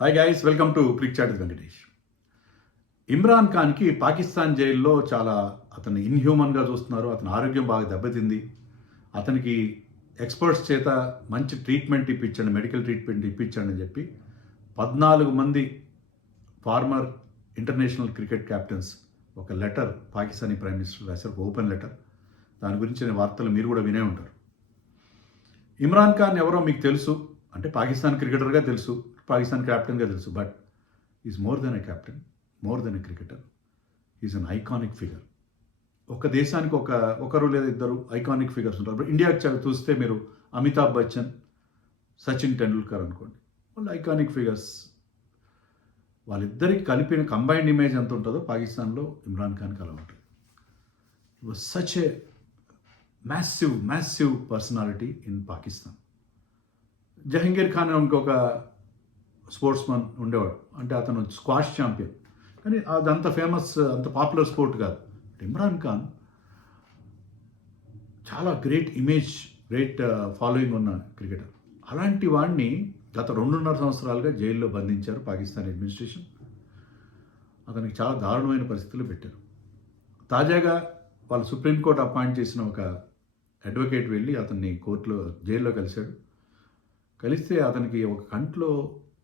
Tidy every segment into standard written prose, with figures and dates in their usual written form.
Hi guys, welcome to crick chat with Venkatesh. Imran ఖాన్కి పాకిస్తాన్ జైల్లో చాలా అతన్ని ఇన్హ్యూమన్గా చూస్తున్నారు. అతని ఆరోగ్యం బాగా దెబ్బతింది. అతనికి ఎక్స్పర్ట్స్ చేత మంచి ట్రీట్మెంట్ ఇప్పించండి, మెడికల్ ట్రీట్మెంట్ ఇప్పించండి అని చెప్పి 14 మంది ఫార్మర్ ఇంటర్నేషనల్ క్రికెట్ క్యాప్టెన్స్ ఒక లెటర్ పాకిస్తానీ ప్రైమ్ మినిస్టర్ రాశారు, ఒక ఓపెన్ లెటర్. దాని గురించిన వార్తలు మీరు కూడా వినే ఉంటారు. ఇమ్రాన్ ఖాన్ ఎవరో మీకు తెలుసు, అంటే పాకిస్తాన్ క్రికెటర్గా తెలుసు, పాకిస్తాన్ క్యాప్టెన్గా తెలుసు. But is more than a captain, more than a cricketer. Is an iconic figure. ఒక దేశానికి ఒకరు లేదా ఇద్దరు ఐకానిక్ ఫిగర్స్ ఉంటారు. ఇండియాకి చూస్తే మీరు అమితాబ్ బచ్చన్, సచిన్ టెండూల్కర్ అనుకోండి, వాళ్ళు ఐకానిక్ ఫిగర్స్. వాళ్ళిద్దరికి కలిపిన కంబైన్డ్ ఇమేజ్ ఎంత ఉంటుందో పాకిస్తాన్లో ఇమ్రాన్ ఖాన్కి అలా ఉంటుంది. It was such a massive personality in Pakistan. Jahangir Khan ఇంకొక స్పోర్ట్స్ మన్ ఉండేవాడు, అంటే అతను స్క్వాష్ ఛాంపియన్, కానీ అదంత ఫేమస్, అంత పాపులర్ స్పోర్ట్ కాదు. ఇమ్రాన్ ఖాన్ చాలా గ్రేట్ ఇమేజ్, గ్రేట్ ఫాలోయింగ్ ఉన్న క్రికెటర్. అలాంటి వాడిని గత 2.5 సంవత్సరాలుగా జైల్లో బంధించారు పాకిస్తాన్ అడ్మినిస్ట్రేషన్. అతనికి చాలా దారుణమైన పరిస్థితులు పెట్టారు. తాజాగా వాళ్ళు సుప్రీంకోర్టు అపాయింట్ చేసిన ఒక అడ్వకేట్ వెళ్ళి అతన్ని జైల్లో కలిశాడు. కలిస్తే అతనికి ఒక కంట్లో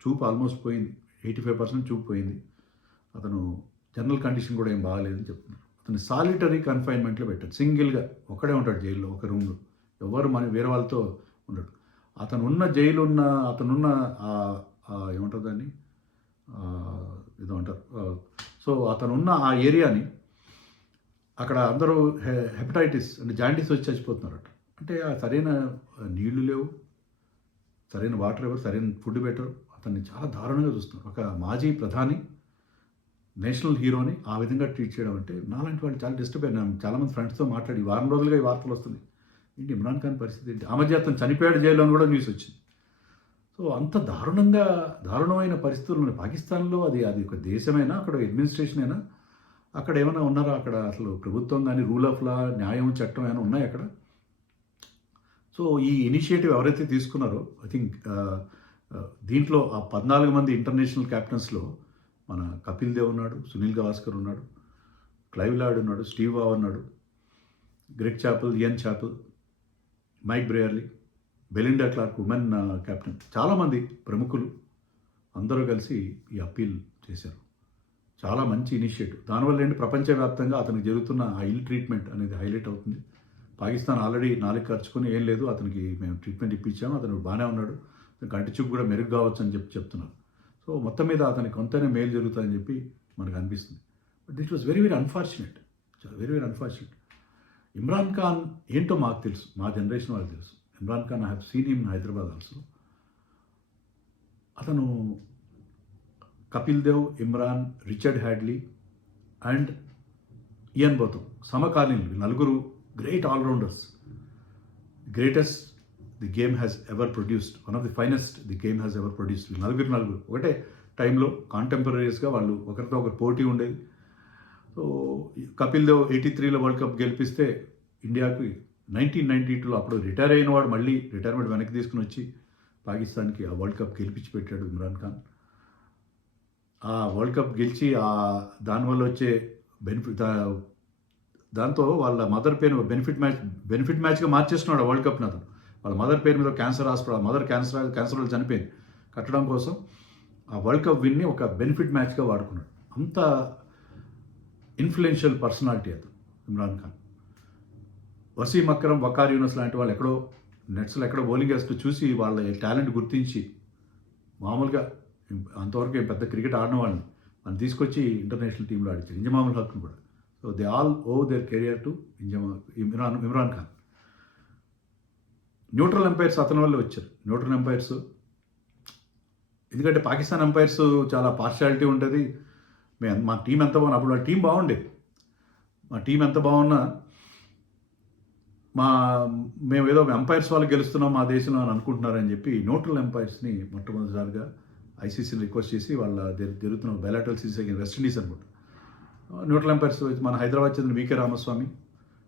చూపు ఆల్మోస్ట్ పోయింది, 85% చూపు పోయింది. అతను జనరల్ కండిషన్ కూడా ఏం బాగాలేదని చెప్తున్నారు. అతను సాలిటరీ కన్ఫైన్మెంట్లో పెట్టాడు, సింగిల్గా ఒక్కడే ఉంటాడు జైల్లో, ఒక రూమ్లో. ఎవరు వేరే వాళ్ళతో ఉండడు. అతనున్న ఏమంటారు దాన్ని, ఏదో అంటారు. సో అతనున్న ఆ ఏరియాని అక్కడ అందరూ హెపటైటిస్ అంటే జాండీస్ వచ్చి చచ్చిపోతున్నారట. అంటే సరైన నీళ్లు లేవు, సరైన వాటర్ ఎవరు, సరైన ఫుడ్ పెట్టరు. అతన్ని చాలా దారుణంగా చూస్తున్నారు. ఒక మాజీ ప్రధాని, నేషనల్ హీరోని ఆ విధంగా ట్రీట్ చేయడం అంటే నాలాంటి వాళ్ళు చాలా డిస్టర్బ్ అయినాను. చాలామంది ఫ్రెండ్స్తో మాట్లాడి వారం రోజులుగా ఈ వార్తలు వస్తుంది. ఏంటి ఇమ్రాన్ ఖాన్ పరిస్థితి ఏంటి? ఆ మధ్య అతను చనిపోయాడు జైల్లో అని కూడా న్యూస్ వచ్చింది. సో అంత దారుణమైన పరిస్థితులు ఉన్నాయి పాకిస్తాన్లో. అది ఒక దేశమైనా, అక్కడ అడ్మినిస్ట్రేషన్ అయినా, అక్కడ ఏమైనా ఉన్నారా? అక్కడ అసలు ప్రభుత్వం కానీ, రూల్ ఆఫ్ లా, న్యాయం, చట్టం ఏమైనా ఉన్నాయి అక్కడ? సో ఈ ఇనిషియేటివ్ ఎవరైతే తీసుకున్నారో, ఐ థింక్ దీంట్లో ఆ 14 మంది ఇంటర్నేషనల్ క్యాప్టెన్స్లో మన కపిల్ దేవ్ ఉన్నాడు, సునీల్ గవాస్కర్ ఉన్నాడు, క్లైవ్ లార్డ్ ఉన్నాడు, స్టీవ్ వా ఉన్నాడు, Greg Chappell, Ian Chappell, Mike Brearley, Belinda Clark women captain, చాలామంది ప్రముఖులు అందరూ కలిసి ఈ అప్పీల్ చేశారు. చాలా మంచి ఇనిషియేటివ్. దానివల్ల ఏంటి, ప్రపంచవ్యాప్తంగా అతనికి జరుగుతున్న ఆ ఇల్ ట్రీట్మెంట్ అనేది హైలైట్ అవుతుంది. పాకిస్తాన్ ఆల్రెడీ నాలుగు ఖర్చుకొని ఏం లేదు, అతనికి మేము ట్రీట్మెంట్ ఇప్పించాము, అతను బాగానే ఉన్నాడు, కంటి చూపు కూడా మెరుగు కావచ్చు అని చెప్తున్నారు. సో మొత్తం మీద అతనికి కొంతనే మేలు జరుగుతుందని చెప్పి మనకు అనిపిస్తుంది. But it was very unfortunate, very unfortunate. Imran Khan ఏంటో మాకు తెలుసు, మా జనరేషన్ వాళ్ళకి తెలుసు. Imran Khan I have seen him in Hyderabad also. అతను Kapil Dev, Imran, Richard Hadlee and Ian Botham సమకాలీనులు, నలుగురు great allrounders. Greatest the game has ever produced, one of the finest the game has ever produced. నలుగురు ఒకటే టైంలో కాంటెంపరీస్గా వాళ్ళు ఒకరితో ఒకరు పోటీ ఉండేది. So Kapil Dev 83లో world cup గెలిపిస్తే ఇండియాకి 1992లో అప్పుడు రిటైర్ అయిన వాడు మళ్ళీ రిటైర్మెంట్ వెనక్కి తీసుకుని వచ్చి పాకిస్తాన్కి ఆ వరల్డ్ కప్ గెలిపించి పెట్టాడు ఇమ్రాన్ ఖాన్. ఆ వరల్డ్ కప్ గెలిచి దానివల్ల వచ్చే బెనిఫిట్, దాంతో వాళ్ళ మదర్ పేరు బెనిఫిట్ మ్యాచ్గా మార్చేస్తున్నాడు ఆ వరల్డ్ కప్ని. అతను వాళ్ళ మదర్ పేరు మీద క్యాన్సర్ హాస్పిటల్, మదర్ క్యాన్సర్ వల్ల చనిపోయింది, కట్టడం కోసం ఆ వరల్డ్ కప్ విన్ని ఒక బెనిఫిట్ మ్యాచ్గా వాడుకున్నాడు. అంత ఇన్ఫ్లుయెన్షియల్ పర్సనాలిటీ అతను ఇమ్రాన్ ఖాన్. వసీం అక్రమ్, వకార్ యూనస్ లాంటి వాళ్ళు ఎక్కడో బౌలింగ్ వేస్తూ చూసి వాళ్ళ టాలెంట్ గుర్తించి, మామూలుగా అంతవరకు పెద్ద క్రికెట్ ఆడిన వాళ్ళని మనం తీసుకొచ్చి ఇంటర్నేషనల్ టీంలో ఆడించారు. ఇంజమాముల్ హక్ను కూడా. So they all owe their career to Imran Khan. Neutral umpires అతని వల్ల వచ్చారు. న్యూట్రల్ ఎంపైర్స్, ఎందుకంటే పాకిస్తాన్ ఎంపైర్స్ చాలా పార్షియాలిటీ ఉంటుంది. మా టీం ఎంత బాగున్నా, అప్పుడు వాళ్ళ టీం బాగుండేది, మా టీం ఎంత బాగున్నా మేము ఏదో ఎంపైర్స్ వాళ్ళు గెలుస్తున్నాం మా దేశంలో అని అనుకుంటున్నారని చెప్పి న్యూట్రల్ ఎంపైర్స్ని మొట్టమొదటిసారిగా ఐసీసీని రిక్వెస్ట్ చేసి వాళ్ళ జరుగుతున్న బైలాటరల్ సిరీస్ అగైన్ వెస్టిండీస్ అనుకుంటా, న్యూట్రల్ ఎంపైర్స్ మన హైదరాబాద్ చెందిన వీకే రామస్వామి,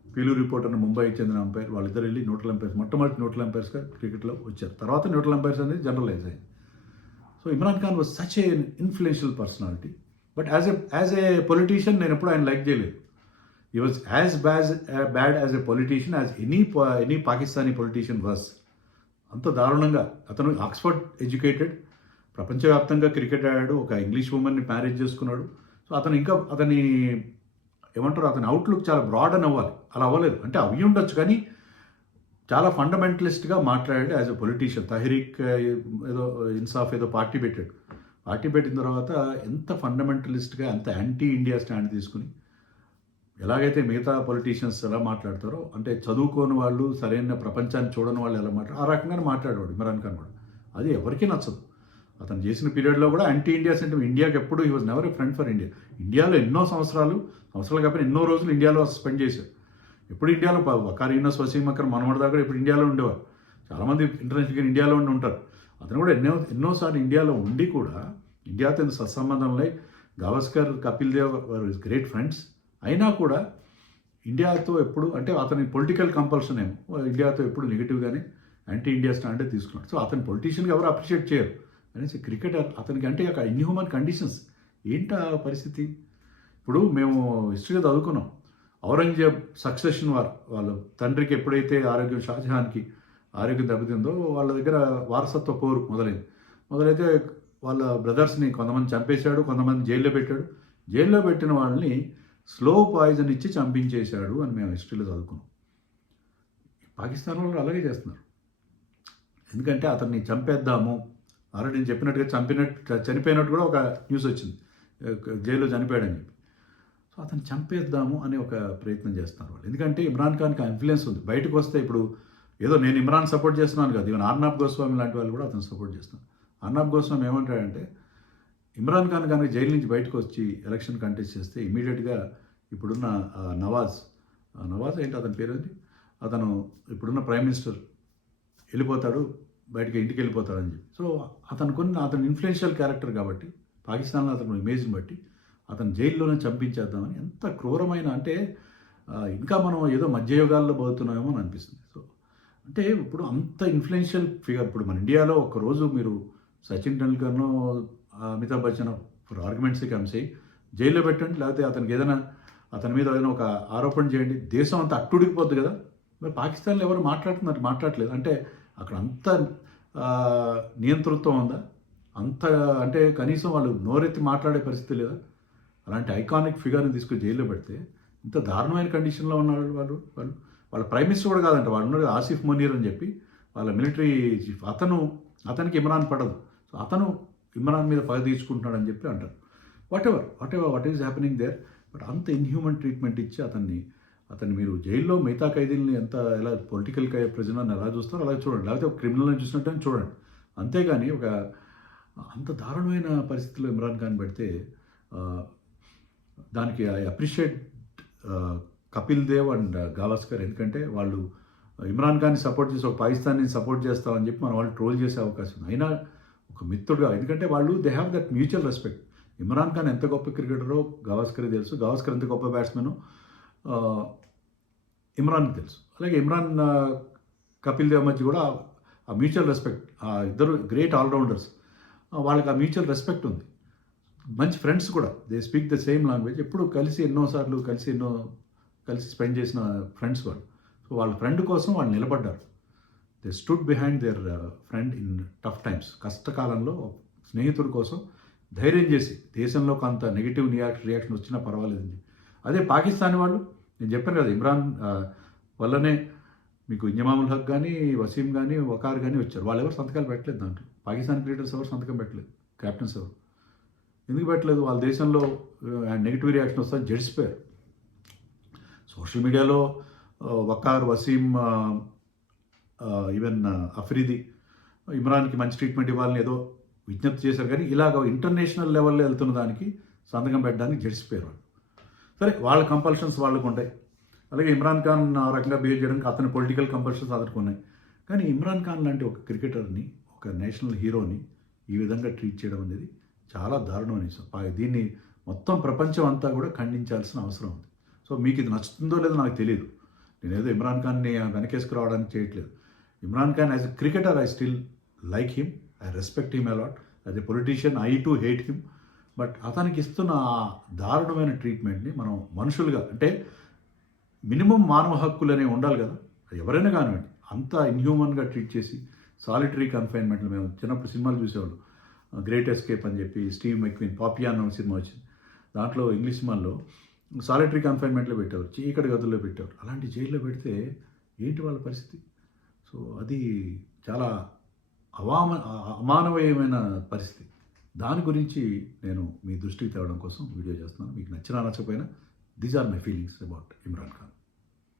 పీలూ రిపోర్ట్ అన్న ముంబైకి చెందిన ఎంపైర్, వాళ్ళిద్దరు వెళ్ళి న్యూట్రల్ ఎంపైర్స్, మొట్టమొదటి న్యూట్రల్ ఎంపైర్స్గా క్రికెట్లో వచ్చారు. తర్వాత న్యూట్రల్ ఎంపైర్స్ అనేది జనరలైజ్ అయింది. So Imran Khan was such a influential personality. But as a politician నేను ఎప్పుడు ఆయన లైక్ చేయలేదు. He was as bad as a politician as any Pakistani politician was. అంత దారుణంగా అతను ఆక్స్ఫర్డ్ ఎడ్యుకేటెడ్, ప్రపంచవ్యాప్తంగా క్రికెట్ ఆడాడు, ఒక ఇంగ్లీష్ ఉమెన్ని మ్యారేజ్ చేసుకున్నాడు. సో అతని ఏమంటారు, అతని అవుట్లుక్ చాలా బ్రాడ్ అని అవ్వాలి, అలా అవ్వలేదు. అంటే అవి ఉండొచ్చు కానీ చాలా ఫండమెంటలిస్ట్గా మాట్లాడాడు యాజ్ ఎ పొలిటీషియన్. తహరీక్ ఏదో ఇన్సాఫ్ ఏదో పార్టీ పెట్టాడు. పార్టీ పెట్టిన తర్వాత ఎంత ఫండమెంటలిస్ట్గా, ఎంత యాంటీ ఇండియా స్టాండ్ తీసుకుని, ఎలాగైతే మిగతా పొలిటీషియన్స్ ఎలా మాట్లాడతారో, అంటే చదువుకోని వాళ్ళు, సరైన ప్రపంచాన్ని చూడని వాళ్ళు ఎలా మాట్లాడారు, ఆ రకంగానే మాట్లాడేవాడు ఇమ్రాన్ ఖాన్ కూడా. అది ఎవరికీ నచ్చదు. అతను చేసిన పీరియడ్లో కూడా యాంటీ ఇండియా సెంటిమెంట్, ఇండియాకి ఎప్పుడు he was never a friend for India. ఇండియాలో ఎన్నో సంవత్సరాలు కాకపోతే ఎన్నో రోజులు ఇండియాలో స్పెండ్ చేశారు. ఎప్పుడు ఇండియాలో వకార్ యూనస్, వసీం అక్రమ్, మనోహర్ దగ్గర ఇప్పుడు ఇండియాలో ఉండేవారు. చాలామంది ఇంటర్నేషనల్గా ఇండియాలో ఉంటారు. అతను కూడా ఎన్నోసార్లు ఇండియాలో ఉండి కూడా ఇండియాతో సత్సంబంధం like Gavaskar, Kapil Dev were great friends. అయినా కూడా ఇండియాతో ఎప్పుడు, అంటే అతని పొలిటికల్ కంపల్షన్ ఏమో ఇండియాతో ఎప్పుడు నెగిటివ్గానే యాంటీ ఇండియా స్టాండే తీసుకున్నాడు. సో అతని పొలిటీషియన్గా ఎవరు అప్రిషియేట్ చేయరు అనేసి క్రికెటర్ అతనికి, అంటే ఒక ఇన్హ్యూమన్ కండిషన్స్ ఏంటా పరిస్థితి. ఇప్పుడు మేము హిస్టరీలో చదువుకున్నాం, ఔరంగజేబ్ సక్సెషన్ వాళ్ళ తండ్రికి ఎప్పుడైతే ఆరోగ్యం, షాజహాన్కి ఆరోగ్యం దెబ్బతిందో వాళ్ళ దగ్గర వారసత్వ పోరు మొదలైతే వాళ్ళ బ్రదర్స్ని కొంతమంది చంపేశాడు, కొంతమంది జైల్లో పెట్టాడు. జైల్లో పెట్టిన వాళ్ళని స్లో పాయిజన్ ఇచ్చి చంపించేశాడు అని మేము హిస్టరీలో చదువుకున్నాం. పాకిస్తాన్ వాళ్ళు అలాగే చేస్తున్నారు. ఎందుకంటే అతన్ని చంపేద్దాము, ఆల్రెడీ నేను చెప్పినట్టుగా చనిపోయినట్టు కూడా ఒక న్యూస్ వచ్చింది, జైల్లో చనిపోయాడని చెప్పి. సో అతను చంపేద్దాము అనే ఒక ప్రయత్నం చేస్తున్నారు వాళ్ళు. ఎందుకంటే ఇమ్రాన్ ఖాన్కి ఇన్ఫ్లుయెన్స్ ఉంది. బయటకు వస్తే ఇప్పుడు ఏదో నేను ఇమ్రాన్ సపోర్ట్ చేస్తున్నాను కాదు, ఈవెన్ అర్నాబ్ గోస్వామి లాంటి వాళ్ళు కూడా అతను సపోర్ట్ చేస్తున్నారు. అర్నాబ్ గోస్వామి ఏమంటాడంటే, ఇమ్రాన్ ఖాన్ కనుక జైలు నుంచి బయటకు వచ్చి ఎలక్షన్ కంటెస్ట్ చేస్తే ఇమీడియట్గా ఇప్పుడున్న నవాజ్ ఏంటి అతని పేరు, అతను ఇప్పుడున్న ప్రైమ్ మినిస్టర్ వెళ్ళిపోతాడు, బయటకి ఇంటికి వెళ్ళిపోతాడని చెప్పి. సో అతని ఇన్ఫ్లుయెన్షియల్ క్యారెక్టర్ కాబట్టి పాకిస్తాన్లో అతను ఇమేజ్ని బట్టి అతను జైల్లోనే చంపించేద్దామని, ఎంత క్రూరమైన, అంటే ఇంకా మనం ఏదో మధ్యయుగాల్లో పోతున్నామేమో అని అనిపిస్తుంది. సో అంటే ఇప్పుడు అంత ఇన్ఫ్లుయెన్షియల్ ఫిగర్, ఇప్పుడు మన ఇండియాలో ఒకరోజు మీరు సచిన్ టెండూల్కర్ను, అమితాబ్ బచ్చన్ ఫర్ ఆర్గ్యుమెంట్స్కి కంసే జైల్లో పెట్టండి, లేకపోతే అతని మీద ఏదైనా ఒక ఆరోపణ చేయండి, దేశం అంతా అట్టుడికిపోద్ది కదా. మరి పాకిస్తాన్లో ఎవరు మాట్లాడట్లేదు. అంటే అక్కడ అంత నియంతృత్వం ఉందా, అంత అంటే కనీసం వాళ్ళు నోరెత్తి మాట్లాడే పరిస్థితి లేదా? అలాంటి ఐకానిక్ ఫిగర్ని తీసుకుని జైల్లో పెడితే ఇంత దారుణమైన కండిషన్లో ఉన్నాడు వాళ్ళ ప్రైమ్ మినిస్టర్ కూడా కాదంట, వాళ్ళు ఉన్నారు ఆసిఫ్ మునీర్ అని చెప్పి వాళ్ళ మిలిటరీ చీఫ్. అతనికి ఇమ్రాన్ పడదు. సో అతను ఇమ్రాన్ మీద పగ తీర్చుకుంటున్నాడు అని చెప్పి అంటారు. What is happening there. But అంత ఇన్హ్యూమన్ ట్రీట్మెంట్ ఇచ్చి అతన్ని మీరు జైల్లో మిగతా ఖైదీలని ఎలా పొలిటికల్ ప్రిజనర్ని ఎలా చూస్తారో అలా చూడండి, లేకపోతే క్రిమినల్ని చూసినట్టు చూడండి. అంతేగాని అంత దారుణమైన పరిస్థితుల్లో ఇమ్రాన్ ఖాన్ పెడితే దానికి I appreciate Kapil Dev and Gavaskar. ఎందుకంటే వాళ్ళు ఇమ్రాన్ ఖాన్ని సపోర్ట్ చేసి ఒక పాకిస్తాన్ని సపోర్ట్ చేస్తామని చెప్పి మన వాళ్ళు ట్రోల్ చేసే అవకాశం ఉంది. అయినా ఒక మిత్రుడుగా, ఎందుకంటే వాళ్ళు they have that mutual respect. Imran Khan ఎంత గొప్ప క్రికెటరో గవాస్కర్కి తెలుసు, గవాస్కర్ ఎంత గొప్ప బ్యాట్స్మెన్ ఇమ్రాన్కి తెలుసు. అలాగే ఇమ్రాన్ కపిల్ దేవ్ మధ్య కూడా ఆ మ్యూచువల్ రెస్పెక్ట్, ఇద్దరు గ్రేట్ ఆల్రౌండర్స్, వాళ్ళకి ఆ మ్యూచువల్ రెస్పెక్ట్ ఉంది. మంచి ఫ్రెండ్స్ కూడా, they speak the same language. ఎప్పుడు ఎన్నోసార్లు కలిసి స్పెండ్ చేసిన ఫ్రెండ్స్ వాళ్ళు. సో వాళ్ళ ఫ్రెండ్ కోసం వాళ్ళు నిలబడ్డారు. They stood behind there friend in tough times. కష్టకాలంలో స్నేహితుడి కోసం ధైర్యం చేసి, దేశంలో కొంత నెగిటివ్ రియాక్షన్ వచ్చినా పర్వాలేదండి. అదే పాకిస్తాన్ వాళ్ళు, నేను చెప్పాను కదా, ఇమ్రాన్ వల్లనే మీకు ఇంజమాముల్ హక్ కానీ, వసీం కానీ, వకార్ కానీ వచ్చారు. వాళ్ళు ఎవరు సంతకాలు పెట్టలేదు దాంట్లో. పాకిస్తాన్ క్రికెటర్స్ ఎవరు సంతకం పెట్టలేదు, కెప్టెన్స్ ఎవరు ఎందుకు పెట్టలేదు? వాళ్ళ దేశంలో నెగిటివ్ రియాక్షన్ వస్తే జడిసిపోయారు. సోషల్ మీడియాలో వకార్, వసీం, ఈవెన్ అఫ్రీది ఇమ్రాన్కి మంచి ట్రీట్మెంట్ ఇవ్వాలని ఏదో విజ్ఞప్తి చేశారు, కానీ ఇలాగ ఇంటర్నేషనల్ లెవెల్లో వెళ్తున్న దానికి సంతకం పెట్టడానికి జడిసిపోయారు వాళ్ళు. సరే, వాళ్ళ కంపల్షన్స్ వాళ్ళకు ఉంటాయి. అలాగే ఇమ్రాన్ ఖాన్ ఆ రకంగా బిహేవ్ చేయడానికి అతని పొలిటికల్ కంపల్షన్స్ అతనికి ఉన్నాయి. కానీ ఇమ్రాన్ ఖాన్ లాంటి ఒక క్రికెటర్ని, ఒక నేషనల్ హీరోని ఈ విధంగా ట్రీట్ చేయడం అనేది చాలా దారుణమైన విషయం. దీన్ని మొత్తం ప్రపంచం అంతా కూడా ఖండించాల్సిన అవసరం ఉంది. సో మీకు ఇది నచ్చుతుందో లేదో నాకు తెలియదు. నేనేదో ఇమ్రాన్ ఖాన్ని వెనకేసుకురావడానికి చేయట్లేదు. Imran Khan as a cricketer I still like him, I respect him a lot. As a politician I to hate him. But అతనికి ఇస్తున్న ఆ దారుణమైన ట్రీట్మెంట్ని మనం మనుషులుగా, అంటే మినిమం మానవ హక్కులు అనేవి ఉండాలి కదా, ఎవరైనా కానివ్వండి, అంత ఇన్హ్యూమన్గా ట్రీట్ చేసి సాలిటరీ కన్ఫైన్మెంట్లు, మేము చిన్నప్పుడు సినిమాలు చూసేవాళ్ళు, గ్రేట్ ఎస్కేప్ అని చెప్పి స్టీవ్ మెక్విన్ పాపియాన్ అనే సినిమా వచ్చింది, దాంట్లో ఇంగ్లీష్ సినిమాల్లో సాలిటరీ కన్ఫైన్మెంట్లో పెట్టేవారు, చీకటి గదుల్లో పెట్టేవారు. అలాంటి జైల్లో పెడితే ఏంటి వాళ్ళ పరిస్థితి? సో అది చాలా అమానవీయమైన పరిస్థితి. దాని గురించి నేను మీ దృష్టికి తేవడం కోసం వీడియో చేస్తున్నాను. మీకు నచ్చినా నచ్చకపోయినా these are my feelings about Imran Khan.